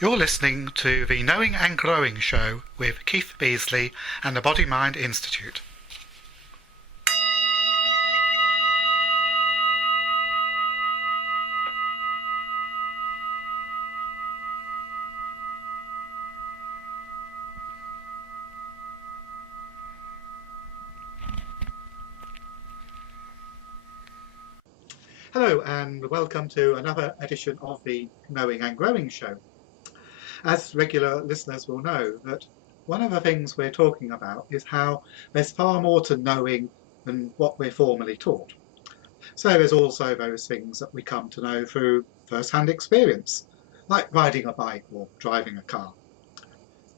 You're listening to the Knowing and Growing Show with Keith Beasley and the Body Mind Institute. Hello and welcome to another edition of the Knowing and Growing Show. As regular listeners will know, that one of the things we're talking about is how there's far more to knowing than what we're formally taught. So there's also those things that we come to know through first-hand experience, like riding a bike or driving a car.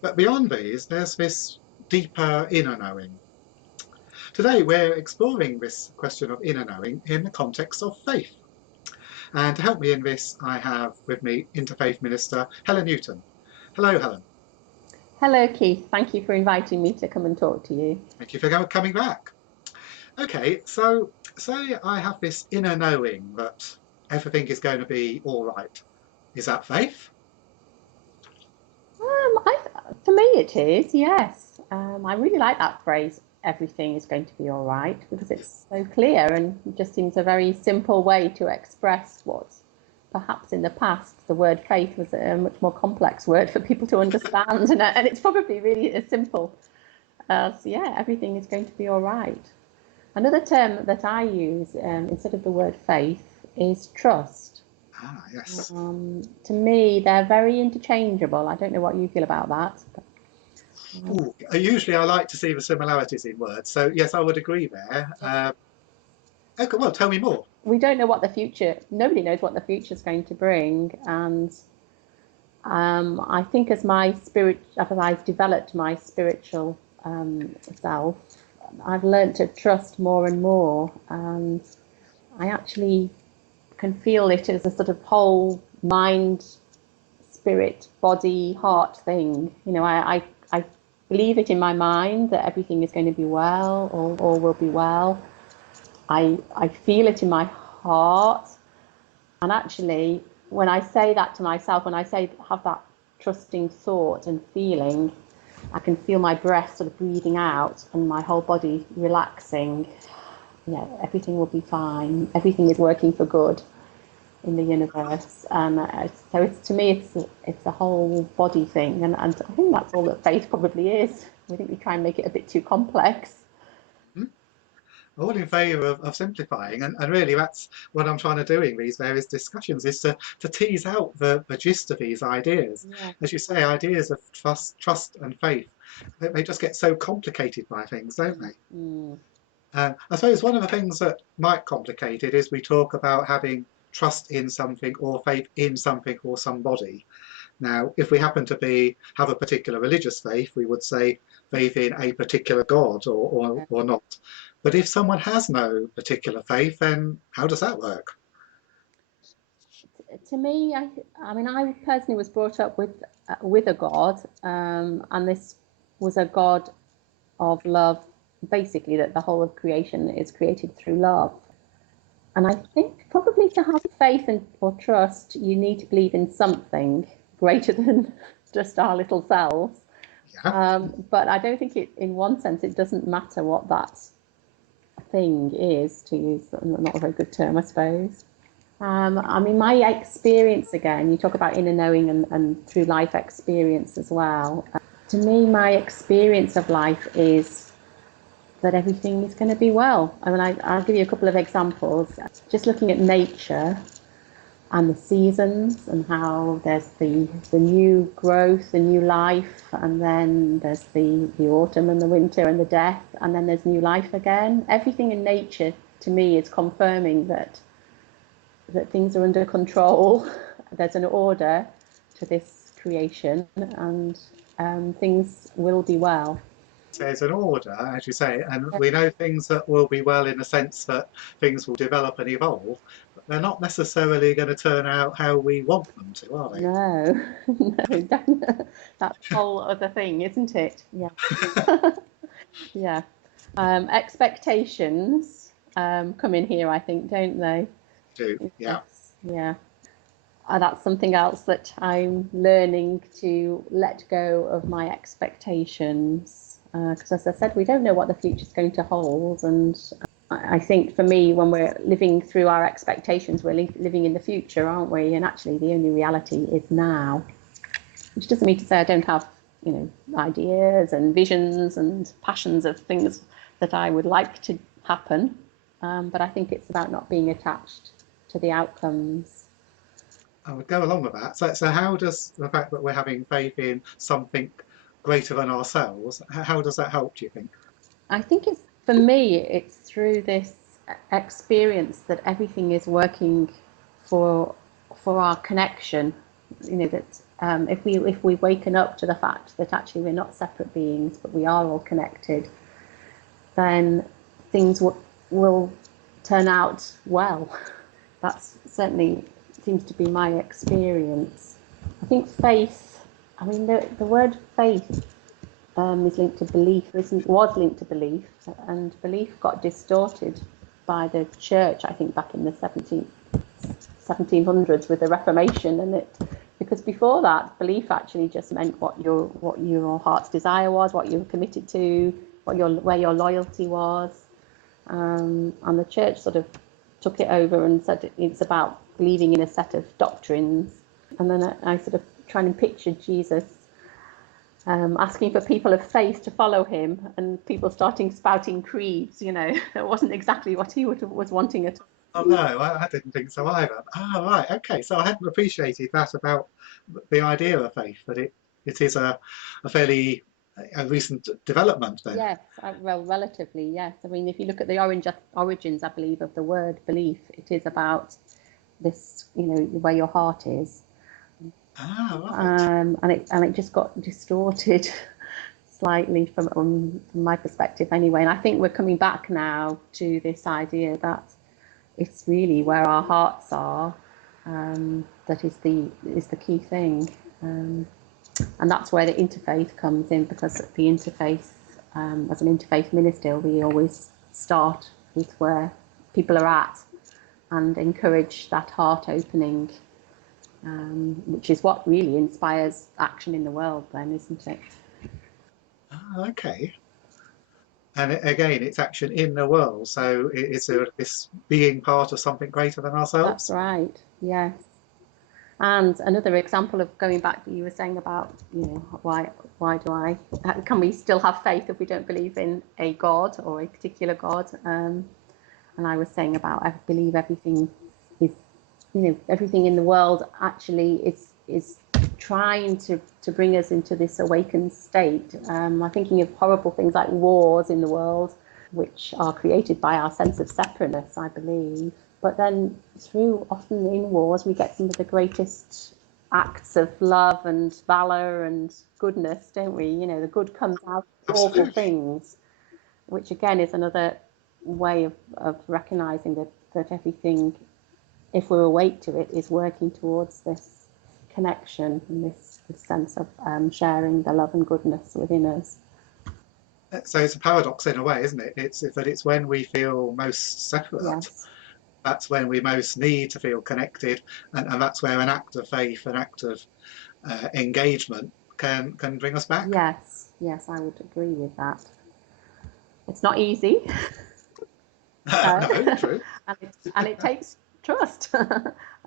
But beyond these, there's this deeper inner knowing. Today we're exploring this question of inner knowing in the context of faith. And to help me in this, I have with me Interfaith Minister Helen Newton. Hello, Helen. Hello, Keith. Thank you for inviting me to come and talk to you. Thank you for coming back. Okay, so say I have this inner knowing that everything is going to be all right. Is that faith? For me it is, yes. I really like that phrase, everything is going to be all right, because it's so clear and it just seems a very simple way to express what perhaps in the past the word faith was a much more complex word for people to understand, and it's probably really as simple as, yeah, everything is going to be all right. Another term that I use instead of the word faith is trust. Ah, yes. To me, they're very interchangeable. I don't know what you feel about that. Ooh, usually I like to see the similarities in words, so yes, I would agree there. Okay, well, tell me more. We don't know what the future, nobody knows what the future is going to bring, and I think as I've developed my spiritual self, I've learned to trust more and more, and I actually can feel it as a sort of whole mind, spirit, body, heart thing. You know, I believe it in my mind that everything is going to be well, or all will be well. I feel it in my heart, and actually when I say that to myself, when I say have that trusting thought and feeling, I can feel my breath sort of breathing out and my whole body relaxing. Yeah, everything will be fine. Everything is working for good in the universe, and so to me it's a whole body thing, and I think that's all that faith probably is. We think we try and make it a bit too complex. All in favour of simplifying, and really that's what I'm trying to do in these various discussions, is to tease out the gist of these ideas. Yeah. As you say, ideas of trust and faith, they just get so complicated by things, don't they? I suppose one of the things that might complicate it is we talk about having trust in something or faith in something or somebody. Now, if we happen to have a particular religious faith, we would say faith in a particular God or not. But if someone has no particular faith, then how does that work? To me, I mean, I personally was brought up with a God, and this was a God of love, basically, that the whole of creation is created through love. And I think probably to have faith or trust, you need to believe in something greater than just our little selves. Yeah. But I don't think in one sense, it doesn't matter what that thing is, to use not a very good term, I suppose. I mean, my experience, again, you talk about inner knowing and through life experience as well. To me, my experience of life is that everything is going to be well. I mean, I'll give you a couple of examples. Just looking at nature and the seasons and how there's the new growth, the new life, and then there's the autumn and the winter and the death, and then there's new life again. Everything in nature, to me, is confirming that things are under control. There's an order to this creation, and things will be well. There's an order, as you say, and we know things that will be well in the sense that things will develop and evolve, but they're not necessarily going to turn out how we want them to, are they? No, no, that's a whole other thing, isn't it? Yeah. Yeah. Expectations come in here, I think, don't they? Do, yeah. Yes. Yeah. that's something else that I'm learning to let go of my expectations. Because as I said, we don't know what the future is going to hold. And I think for me, when we're living through our expectations, we're living in the future, aren't we? And actually, the only reality is now. Which doesn't mean to say I don't have, ideas and visions and passions of things that I would like to happen. But I think it's about not being attached to the outcomes. I would go along with that. So how does the fact that we're having faith in something greater than ourselves, how does that help, do you think? I think for me, it's through this experience that everything is working for our connection. That if we waken up to the fact that actually we're not separate beings, but we are all connected, then things will turn out well. That's certainly seems to be my experience. I think faith, the word faith is linked to belief, was linked to belief, and belief got distorted by the church, I think, back in the 1700s with the Reformation, because before that, belief actually just meant what your heart's desire was, what you were committed to, where your loyalty was, and the church sort of took it over and said it's about believing in a set of doctrines. And then I sort of try and picture Jesus asking for people of faith to follow him, and people starting spouting creeds. That wasn't exactly what he was wanting at all. Oh no, I didn't think so either. Ah, right, okay. So I hadn't appreciated that about the idea of faith, that it is a fairly recent development then. Yes, well, relatively, yes. If you look at the origins, I believe, of the word belief, it is about this, where your heart is. Ah, right. And it just got distorted slightly from my perspective anyway. And I think we're coming back now to this idea that it's really where our hearts are that is the key thing. And that's where the interfaith comes in, because the interfaith, as an interfaith minister, we always start with where people are at and encourage that heart opening, which is what really inspires action in the world then, isn't it? Ah, okay. And again, it's action in the world, so it's this being part of something greater than That's ourselves. right, yes. And another example of going back that you were saying about, why can we still have faith if we don't believe in a God or a particular God? And I was saying about, I believe everything is, everything in the world actually is trying to bring us into this awakened state. I'm thinking of horrible things like wars in the world, which are created by our sense of separateness, I believe. But then often in wars, we get some of the greatest acts of love and valour and goodness, don't we? The good comes out of awful Absolutely. things, which again is another way of recognising that everything, if we're awake to it, is working towards this connection and this sense of sharing the love and goodness within us. So it's a paradox in a way, isn't it? It's that it's when we feel most separate, Yes. that's when we most need to feel connected, and that's where an act of faith, an act of engagement can bring us back. Yes, I would agree with that. It's not easy. No, true. and it takes trust.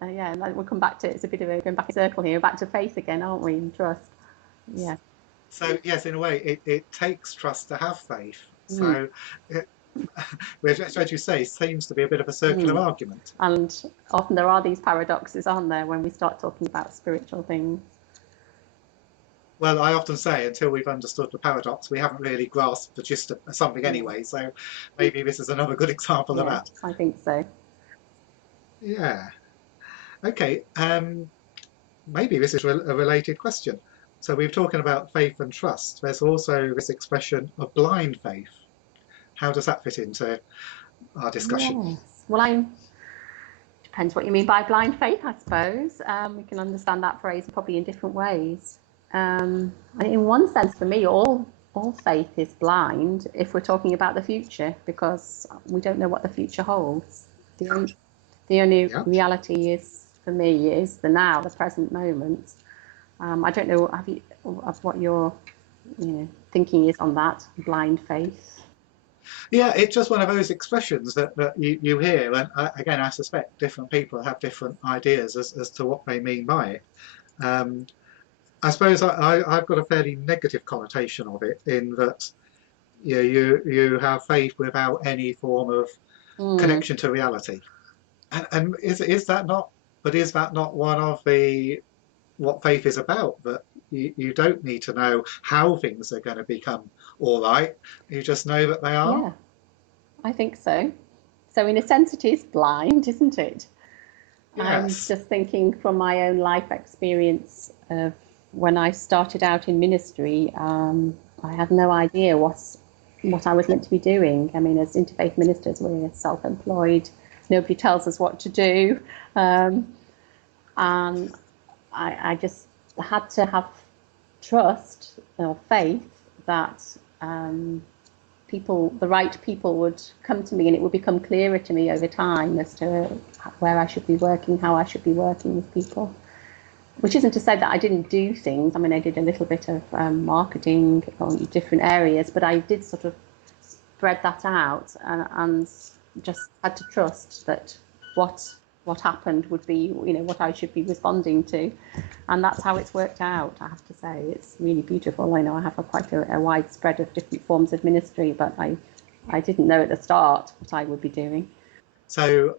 Yeah, and we'll come back to it's a bit of a going back in circle here, back to faith again, aren't we? And trust. Yeah. So yes, in a way, it takes trust to have faith. Mm. So, which, as you say, seems to be a bit of a circular Mm. argument. And often there are these paradoxes, aren't there, when we start talking about spiritual things. Well, I often say until we've understood the paradox, we haven't really grasped the gist of something Yeah. anyway. So maybe this is another good example of Yes, that. I think so. Yeah. Okay. Maybe this is a related question. So we've talking about faith and trust. There's also this expression of blind faith. How does that fit into our discussion? Yes. Well, depends what you mean by blind faith, I suppose. We can understand that phrase probably in different ways. And in one sense, for me, all faith is blind if we're talking about the future, because we don't know what the future holds. The only Yeah. reality is, for me is the now, the present moment. I don't know what your thinking is on that, blind faith. Yeah, it's just one of those expressions that you hear, and again, I suspect different people have different ideas as to what they mean by it. Um, I suppose I've got a fairly negative connotation of it, in that you have faith without any form of connection to reality, and is that not? But is that not one of the what faith is about? That you don't need to know how things are going to become all right. You just know that they are. Yeah, I think so. So in a sense, it is blind, isn't it? I'm Yes. just thinking from my own life experience of when I started out in ministry. I had no idea what I was meant to be doing. I mean, as interfaith ministers, we're self-employed. Nobody tells us what to do, and I just had to have trust or faith that the right people would come to me, and it would become clearer to me over time as to where I should be working, how I should be working with people. Which isn't to say that I didn't do things. I mean, I did a little bit of marketing on different areas, but I did sort of spread that out, and just had to trust that what happened would be, what I should be responding to, and that's how it's worked out. I have to say, it's really beautiful. I know I have quite a wide spread of different forms of ministry, but I didn't know at the start what I would be doing. So,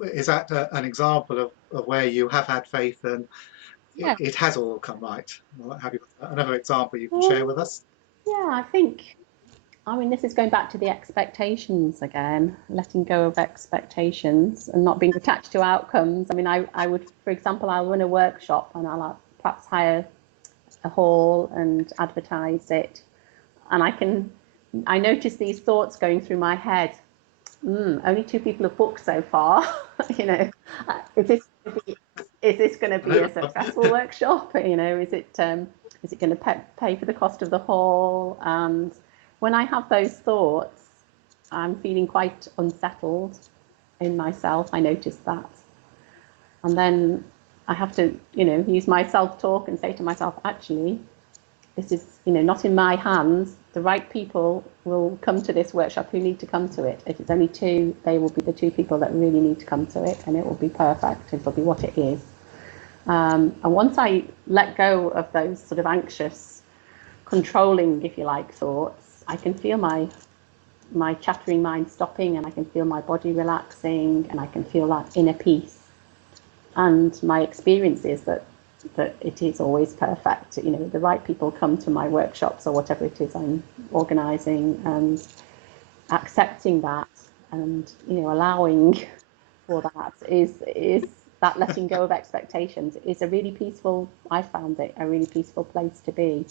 is that an example of where you have had faith and Yeah. it has all come right? Have you got another example you can share Um, with us? yeah, I mean, this is going back to the expectations again, letting go of expectations and not being attached to outcomes. I mean, I would, for example, I'll run a workshop and I'll perhaps hire a hall and advertise it. And I notice these thoughts going through my head. Only 2 people have booked so far. Is this going to be a successful workshop? Is it going to pay for the cost of the hall? And when I have those thoughts, I'm feeling quite unsettled in myself. I notice that, and then I have to, use my self-talk and say to myself, actually, this is, not in my hands. The right people will come to this workshop who need to come to it. If it's only 2, they will be the 2 people that really need to come to it, and it will be perfect. It'll be what it is. And once I let go of those sort of anxious, controlling, if you like, thoughts, I can feel my chattering mind stopping, and I can feel my body relaxing, and I can feel that inner peace. And my experience is that it is always perfect. The right people come to my workshops or whatever it is I'm organising, and accepting that and allowing for that is that letting go of expectations is a really peaceful. I found it a really peaceful place to be.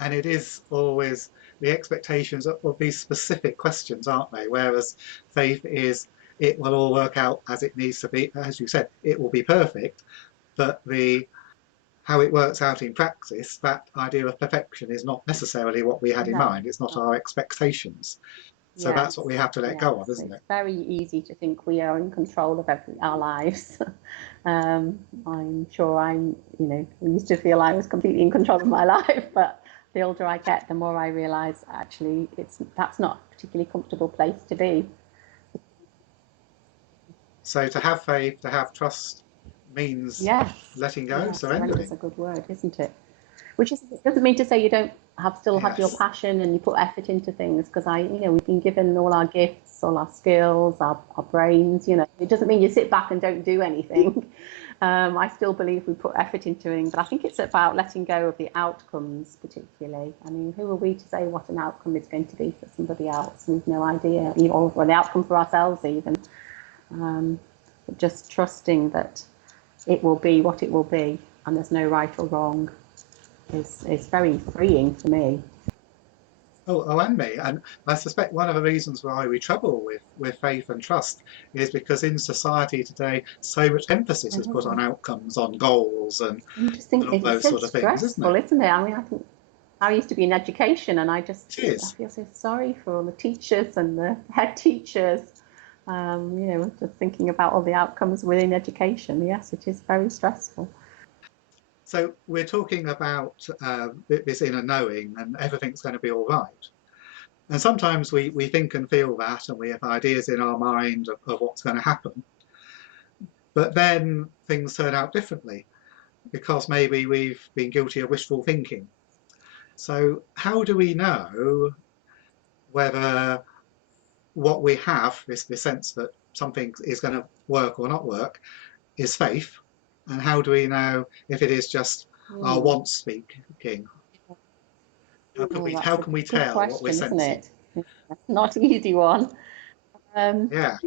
And it is always the expectations of these specific questions, aren't they? Whereas faith is, it will all work out as it needs to be. As you said, it will be perfect, but how it works out in practice, that idea of perfection is not necessarily what we had in No. mind. It's not our expectations. So that's what we Yes, have to let go of, isn't it's it? very easy to think we are in control of our lives. I'm sure I used to feel I was completely in control of my life, but the older I get, the more I realise actually that's not a particularly comfortable place to be. So to have faith, to have trust, means Yes, letting go, yes, surrender's surrendering. a good word, isn't it? Which doesn't mean to say you don't still have your Yes. passion and you put effort into things, because we've been given all our gifts, all our skills, our brains. It doesn't mean you sit back and don't do anything. I still believe we put effort into it, but I think it's about letting go of the outcomes, particularly. I mean, who are we to say what an outcome is going to be for somebody else? We've no idea, or the outcome for ourselves even. But just trusting that it will be what it will be, and there's no right or wrong, is very freeing for me. Oh, and me. And I suspect one of the reasons why we trouble with faith and trust is because in society today, so much emphasis is put on outcomes, on goals, I just and think all it's those so sort of things, isn't stressful, it? isn't it? I mean, I think I used to be in education, and I It I is. feel so sorry for all the teachers and the head teachers. Just thinking about all the outcomes within education. Yes, it is very stressful. So we're talking about this inner knowing and everything's going to be all right. And sometimes we think and feel that, and we have ideas in our mind of what's going to happen. But then things turn out differently because maybe we've been guilty of wishful thinking. So how do we know whether what we have, this sense that something is going to work or not work, is faith? And how do we know if it is just our wants speaking? How That's a can we good tell what we're question, isn't sensing? it? Not an easy one. Yeah,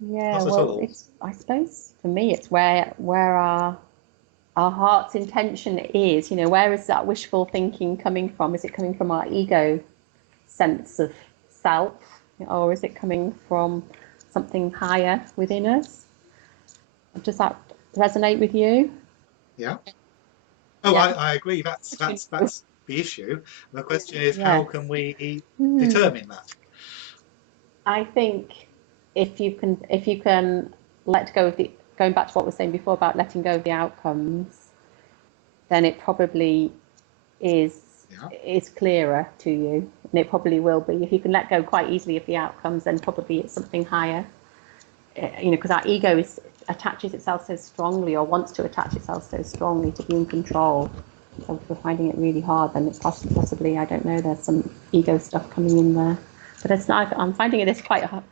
Yeah, not at well, all. I suppose for me, it's where our heart's intention is. Where is that wishful thinking coming from? Is it coming from our ego sense of self, or is it coming from something higher within us? Does that resonate with you? Yeah. Oh, Yeah. I agree. That's the issue. The question is, how Yes. can we Hmm. determine that? I think if you can let go of the going back to what we were saying before about letting go of the outcomes, then it probably is Yeah. is clearer to you, and it probably will be. If you can let go quite easily of the outcomes, then probably it's something higher. Because our ego attaches itself so strongly, or wants to attach itself so strongly to be in control. So if we're finding it really hard, then it's possibly, I don't know, there's some ego stuff coming in there. But it's not, I'm finding it is quite hard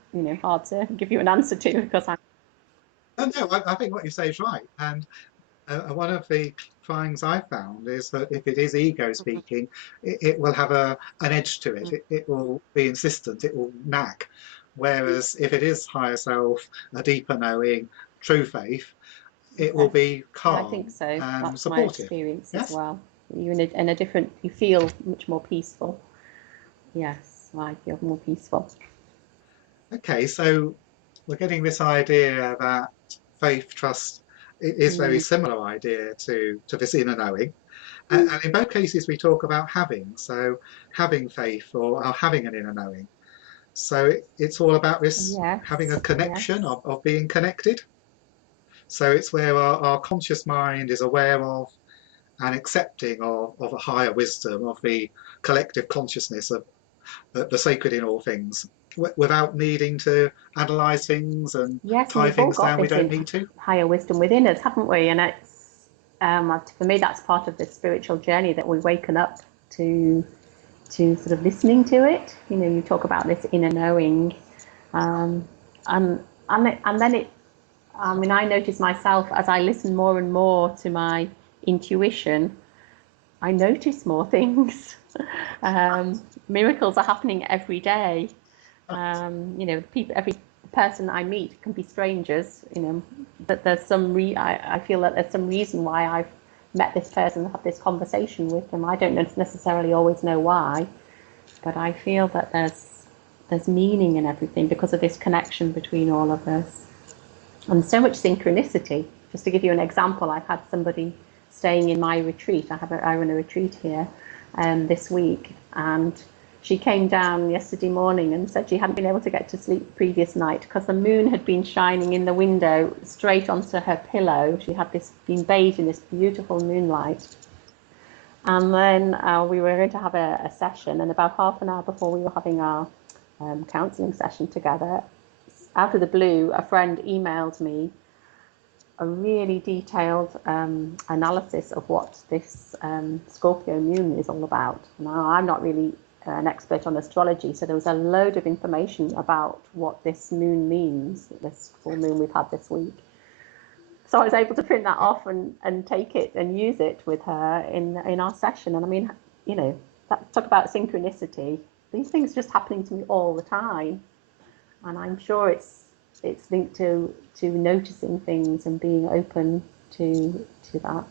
to give you an answer to, because No, I think what you say is right. And one of the findings I found is that if it is ego speaking, it will have an edge to it. It will be insistent. It will nag. Whereas if it is higher self, a deeper knowing, true faith, it will yes, be yeah, I think calm so. and That's my supportive. experience as Yes. well. You in a different, you feel much more peaceful. Yes, I feel more peaceful. Okay, so we're getting this idea that faith, trust is very Mm. similar idea to this inner knowing. And in both cases, we talk about having. So having faith or having an inner knowing. So it's all about this having a Yes, connection yes, of being connected. So it's where our conscious mind is aware of and accepting of a higher wisdom, of the collective consciousness of the sacred in all things, without needing to analyze things and yes, and tie we've all things got down we this don't in need to. higher wisdom within us, haven't we? And it's for me, that's part of the spiritual journey, that we're waking up to sort of listening to it. You talk about this inner knowing, um, and and then it. I mean, I notice myself as I listen more and more to my intuition, I notice more things. Miracles are happening every day. People, every person I meet can be strangers. But I feel that there's some reason why I've met this person, had this conversation with them. I don't necessarily always know why, but I feel that there's meaning in everything because of this connection between all of us, and so much synchronicity. Just to give you an example, I've had somebody staying in my retreat. I run a retreat here this week, and she came down yesterday morning and said she hadn't been able to get to sleep the previous night because the moon had been shining in the window straight onto her pillow. She had been bathed in this beautiful moonlight. And then we were going to have a session, and about half an hour before we were having our counselling session together, out of the blue, a friend emailed me a really detailed analysis of what this Scorpio moon is all about. Now, I'm not really an expert on astrology, so there was a load of information about what this moon means, this full moon we've had this week. So I was able to print that off and take it and use it with her in our session. And I mean, talk about synchronicity. These things are just happening to me all the time, and I'm sure it's linked to noticing things and being open to that.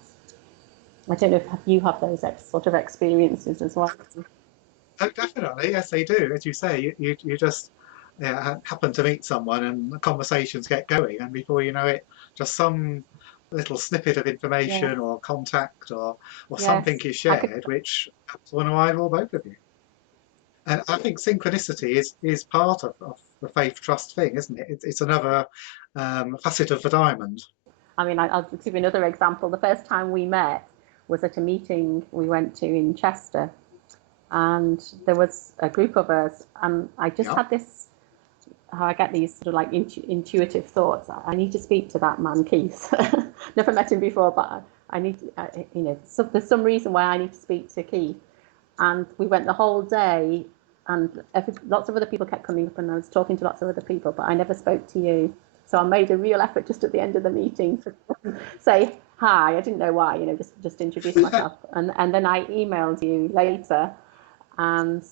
I don't know if you have those sort of experiences as well. Oh, definitely, yes, they do. As you say, you just happen to meet someone and the conversations get going, and before you know it, just some little snippet of Yes, information or contact or something yes. is I could shared which helps one or I or both of you. And I think synchronicity is part of the faith trust thing, isn't it? It's another facet of the diamond. I mean, I'll give you another example. The first time we met was at a meeting we went to in Chester, and there was a group of us, and I just Yeah. had this, how I get these sort of like intuitive thoughts. I need to speak to that man, Keith. Never met him before, but I need to, there's some reason why I need to speak to Keith. And we went the whole day, and lots of other people kept coming up, and I was talking to lots of other people, but I never spoke to you. So I made a real effort just at the end of the meeting to say hi. I didn't know why, just introduce myself. And then I emailed you later, and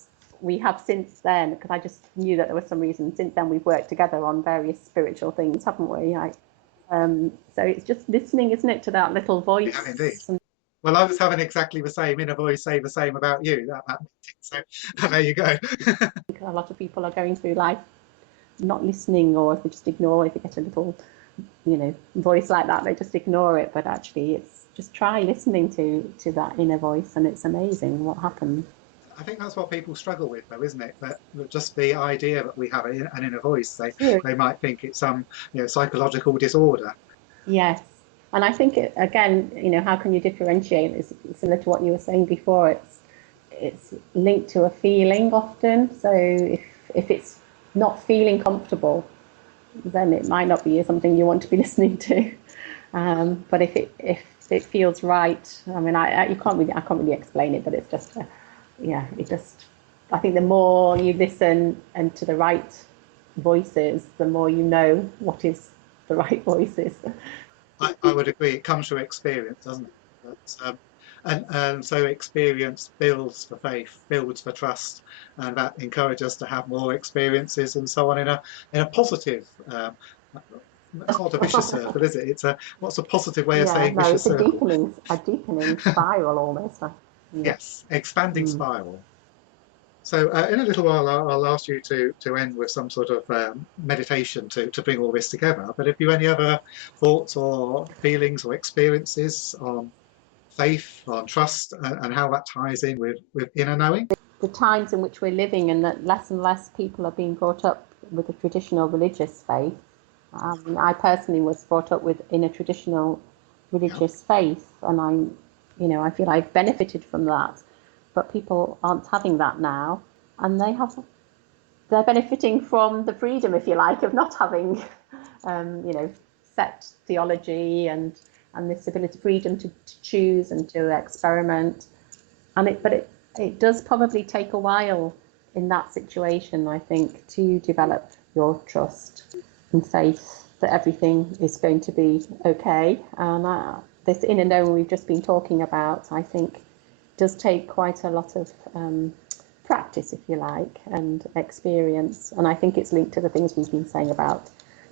we have since then, because I just knew that there was some reason, since then we've worked together on various spiritual things, haven't we? So it's just listening, isn't it, to that little We have indeed. voice. Well, I was having exactly the same inner voice say the same about you. So there you go. A lot of people are going through life not listening, or if they just ignore, if they get a little, voice like that, they just ignore it. But actually, it's just try listening to that inner voice, and it's amazing what happens. I think that's what people struggle with, though, isn't it? That just the idea that we have an inner voice, True. they might think it's some psychological disorder. Yes. And I think again, how can you differentiate? It's similar to what you were saying before. It's linked to a feeling often. So if it's not feeling comfortable, then it might not be something you want to be listening to. But if it feels right, I mean, I can't really explain it, but it's just I think the more you listen and to the right voices, the more you know what is the right voices. I would agree. It comes from experience, doesn't it? And so experience builds the faith, builds the trust, and that encourages us to have more experiences and so on in a positive. It's not a vicious circle, is it? What's a positive way of Yeah, saying no, vicious it's a circle? deepening spiral almost. Yeah. Yes, expanding Mm. spiral. So in a little while, I'll ask you to end with some sort of meditation to bring all this together. But have you any other thoughts or feelings or experiences on faith, on trust, and how that ties in with inner knowing? The times in which we're living, and that less and less people are being brought up with a traditional religious faith. I personally was brought up in a traditional Yeah, religious faith, and I feel I've benefited from that. But people aren't having that now, and they're benefiting from the freedom, if you like, of not having, set theology and this ability, freedom to choose and to experiment. But it does probably take a while in that situation, I think, to develop your trust and faith that everything is going to be okay. And this inner knowing we've just been talking about, I think, does take quite a lot of practice, if you like, and experience. And I think it's linked to the things we've been saying about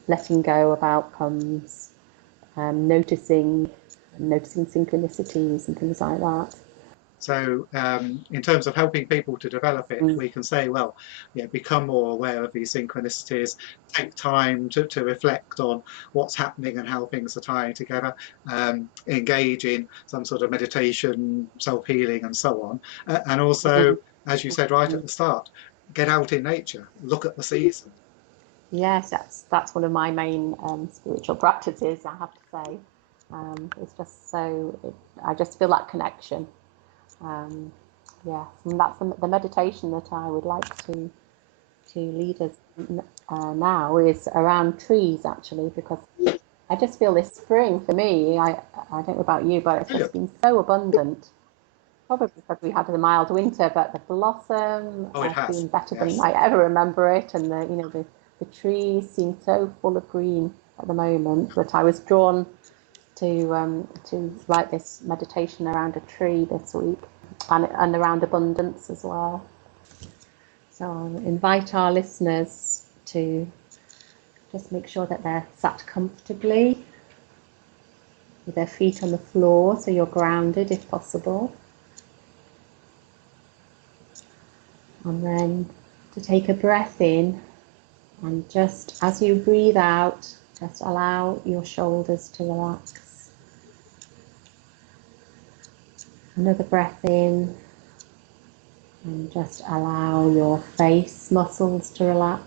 letting go of outcomes, noticing synchronicities and things like that. so in terms of helping people to develop it, Mm. we can say, well, become more aware of these synchronicities, take time to reflect on what's happening and how things are tying together, engage in some sort of meditation, self-healing and so on. And also, as you said right at the start, get out in nature, look at the seasons. Yes, that's one of my main spiritual practices, I have to say. It's just I just feel that connection. Um, yeah, and that's the meditation that I would like to lead us now is around trees, actually, because I just feel this spring for me. I don't know about you, but it's just Brilliant. been so abundant. Probably because we had a mild winter, but the blossom Oh, it has has. been better than Yes. I ever remember it, and the trees seem so full of green at the moment that I was drawn to write this meditation around a tree this week, and around abundance as well. So I'll invite our listeners to just make sure that they're sat comfortably with their feet on the floor, so you're grounded if possible. And then to take a breath in, and just as you breathe out, just allow your shoulders to relax. Another breath in, And just allow your face muscles to relax.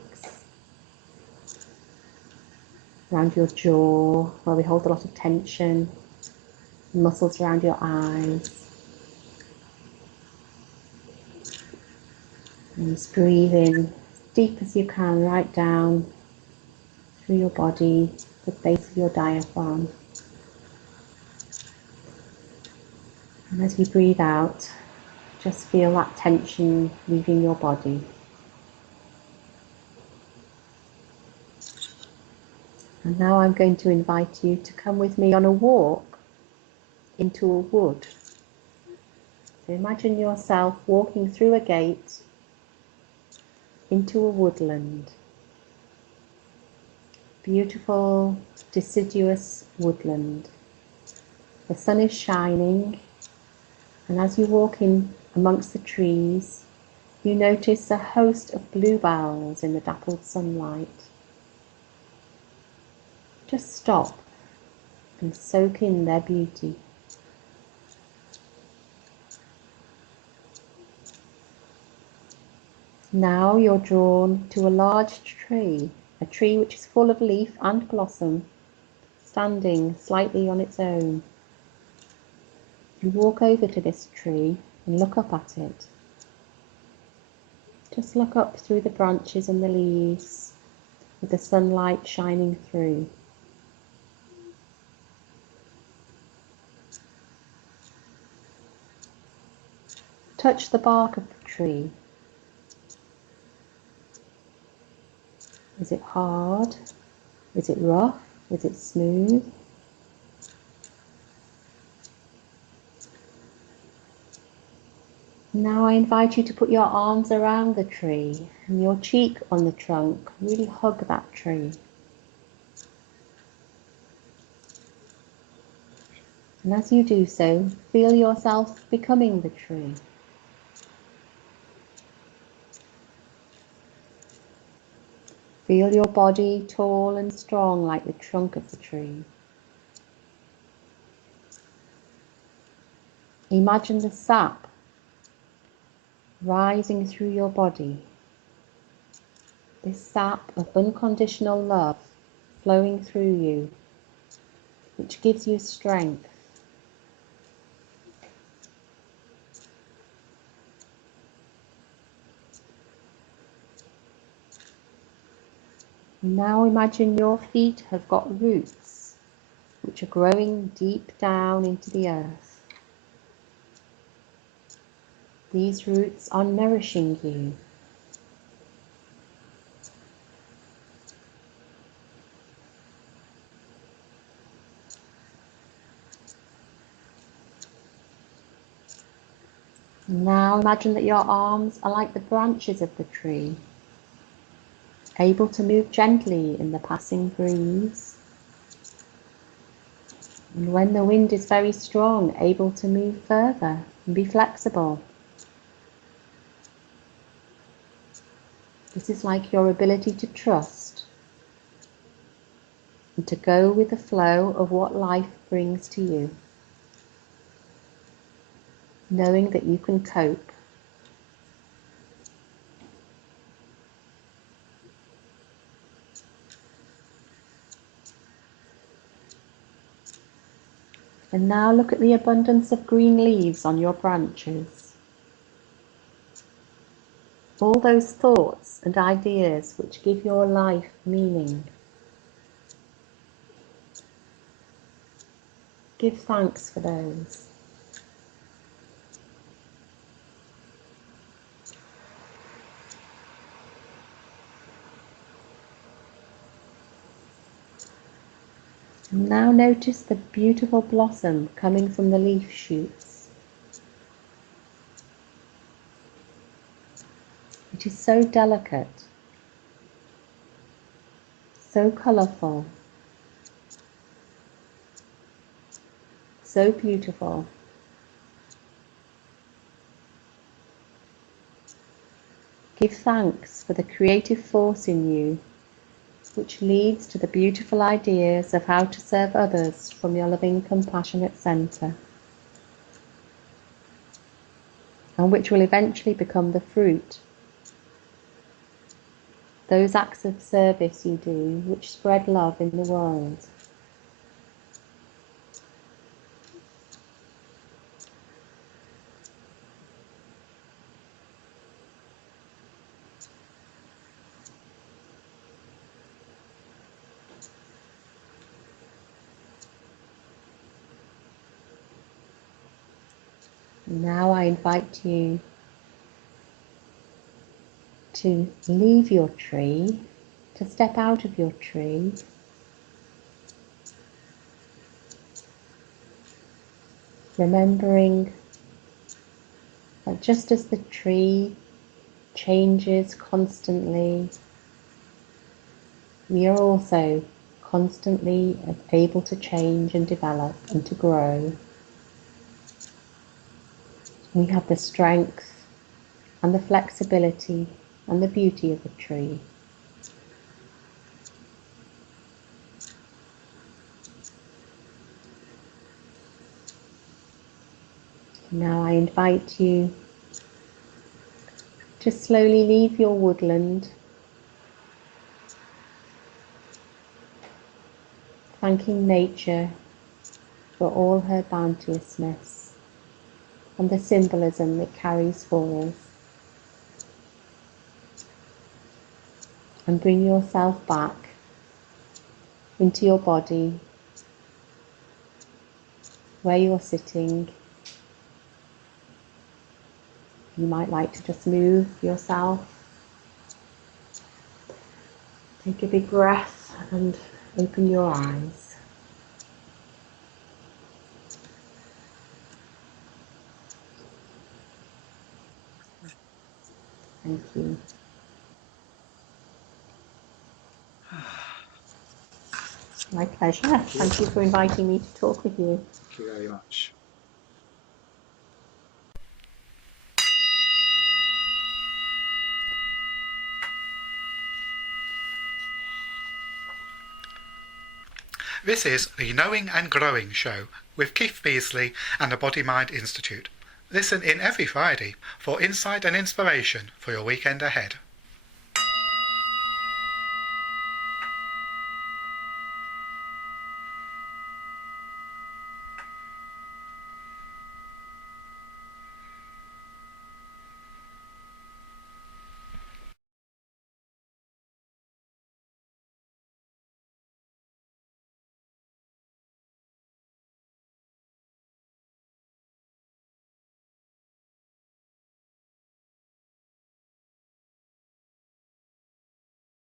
Around your jaw, where we hold a lot of tension. Muscles around your eyes. And just breathe in as deep as you can, right down through your body, the base of your diaphragm. And as you breathe out, just feel that tension leaving your body. And now I'm going to invite you to come with me on a walk into a wood. So imagine yourself walking through a gate into a woodland. Beautiful, deciduous woodland. The sun is shining, and as you walk in amongst the trees, you notice a host of bluebells in the dappled sunlight. Just stop and soak in their beauty. Now you're drawn to a large tree, a tree which is full of leaf and blossom, standing slightly on its own. You walk over to this tree and look up at it. Just look up through the branches and the leaves, with the sunlight shining through. Touch the bark of the tree. Is it hard? Is it rough? Is it smooth? Now I invite you to put your arms around the tree and your cheek on the trunk. Really hug that tree. And as you do so, feel yourself becoming the tree. Feel your body tall and strong like the trunk of the tree. Imagine the sap rising through your body. This sap of unconditional love flowing through you, which gives you strength. Now imagine your feet have got roots which are growing deep down into the earth. These roots are nourishing you. Now imagine that your arms are like the branches of the tree, able to move gently in the passing breeze. And when the wind is very strong, able to move further and be flexible. This is like your ability to trust and to go with the flow of what life brings to you, knowing that you can cope. And now look at the abundance of green leaves on your branches. All those thoughts and ideas which give your life meaning. Give thanks for those. And now notice the beautiful blossom coming from the leaf shoots. It is so delicate, so colourful, so beautiful. Give thanks for the creative force in you, which leads to the beautiful ideas of how to serve others from your loving, compassionate centre. and which will eventually become the fruit. Those acts of service you do which spread love in the world. Now I invite you to leave your tree, to step out of your tree, remembering that just as the tree changes constantly, we are also constantly able to change and develop and to grow. We have the strength and the flexibility and the beauty of a tree. Now I invite you to slowly leave your woodland, thanking nature for all her bounteousness and the symbolism it carries for us. And bring yourself back into your body, where you're sitting. You might like to just move yourself. Take a big breath and open your eyes. Thank you. My pleasure. Thank you for inviting me to talk with you. Thank you very much. This is the Knowing and Growing Show with Keith Beasley and the Body Mind Institute. Listen in every Friday for insight and inspiration for your weekend ahead.